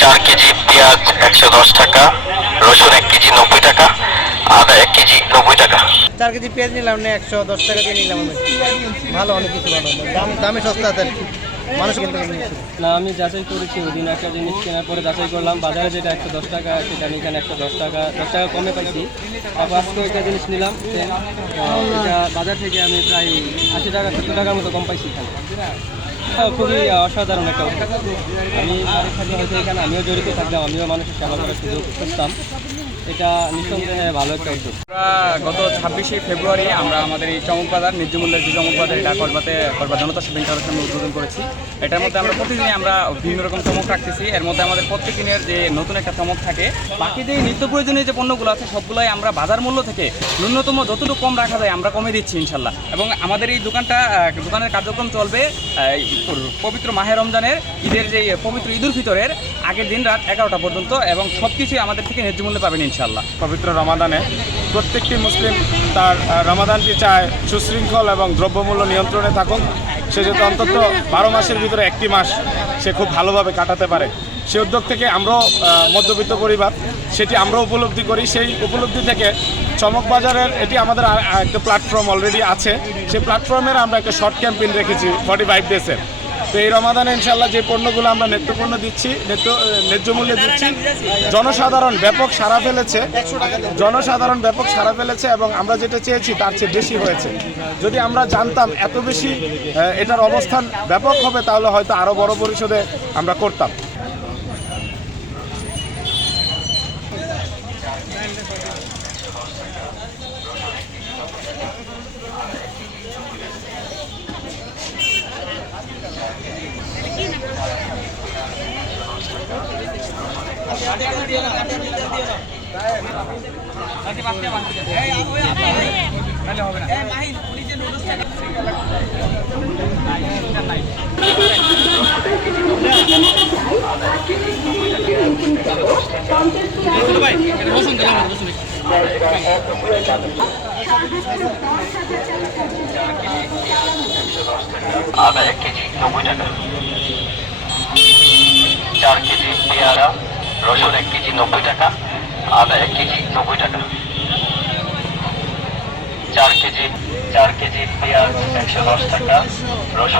4 KG পেঁয়াজ 110 টাকা, রসুন 1 কেজি 90 টাকা, আদা 1 কেজি 90 টাকা। 4 কেজি পেঁয়াজ নিলাম না 110 টাকা দিয়ে নিলাম আমি। ভালো, অনেক কিছু ভালো, দামে সস্তা আছে আর কি, মানুষ কিনতে নিচ্ছে না। আমি যাচাই করেছি ওদিন একটা জিনিস কেনার পরে যাচাই করলাম, বাজারে যেটা 110 টাকা সেটা আমি এখানে 110 টাকা 10 টাকা কমে পাইছি। তারপর আজকে একটা জিনিস নিলাম, এটা বাজার থেকে আমি প্রায় 80 টাকা 70 টাকার মতো কম পাইছি এখানে। খুবই অসাধারণ একটা উদ্যোগ। আমি বাড়ি থাকলে হয়তো এখানে আমিও জড়িত থাকলাম, আমিও মানুষের সেবা করার সুযোগ করতাম। এটা নিঃসন্দেহে ভালো একটা উদ্যোগ। গত 26শে ফেব্রুয়ারি আমরা আমাদের এই চমক বাজার ন্যায্য মূল্যের যে চমক বাজার এটা করবা জনতা শপিং করার জন্য উদ্বোধন করেছি। এটার মধ্যে আমরা প্রতিদিনই আমরা বিভিন্ন রকম চমক রাখতেছি। এর মধ্যে আমাদের প্রত্যেক দিনের যে নতুন একটা চমক থাকে, বাকি যে নিত্য প্রয়োজনীয় যে পণ্যগুলো আছে সবগুলোই আমরা বাজার মূল্য থেকে ন্যূনতম যতটুকু কম রাখা যায় আমরা কমে দিচ্ছি ইনশাল্লাহ। এবং আমাদের এই দোকানের কার্যক্রম চলবে পবিত্র মাহে রমজানের ঈদের যে পবিত্র ঈদুল ফিতরের আগের দিন রাত 11টা পর্যন্ত, এবং সব কিছুই আমাদের থেকে ন্যায্য মূল্যে পাবেন ইনশাল্লাহ। পবিত্র রমাদানে প্রত্যেকটি মুসলিম তার রমাদানটি চায় সুশৃঙ্খল এবং দ্রব্যমূল্য নিয়ন্ত্রণে থাকুক। সে যাতে অন্তত 12 মাসের ভিতরে একটি মাস সে খুব ভালোভাবে কাটাতে পারে, সে উদ্যোগ থেকে আমরাও মধ্যবিত্ত পরিবার সেটি আমরাও উপলব্ধি করি। সেই উপলব্ধি থেকে চমক বাজারের এটি আমাদের একটা প্ল্যাটফর্ম অলরেডি আছে, সেই প্ল্যাটফর্মের আমরা একটা শর্ট ক্যাম্পেইন রেখেছি 45 ডেজের। তো এই রমাদানে ইনশাল্লাহ যে পণ্যগুলো আমরা নিত্যপণ্য দিচ্ছি, ন্যায্য মূল্যে দিচ্ছি, জনসাধারণ ব্যাপক সাড়া ফেলেছে এবং আমরা যেটা চেয়েছি তার চেয়ে বেশি হয়েছে। যদি আমরা জানতাম এত বেশি এটার অবস্থান ব্যাপক হবে তাহলে হয়তো আরও বড় পরিসরে আমরা করতাম। আদা 1 কেজি 90 টাকা, 4 কেজি পেঁয়াজ, রসুন 1 কেজি 90 টাকা, আদা 1 কেজি 90 টাকা, 4 কেজি পেঁয়াজ 110 টাকা, রসুন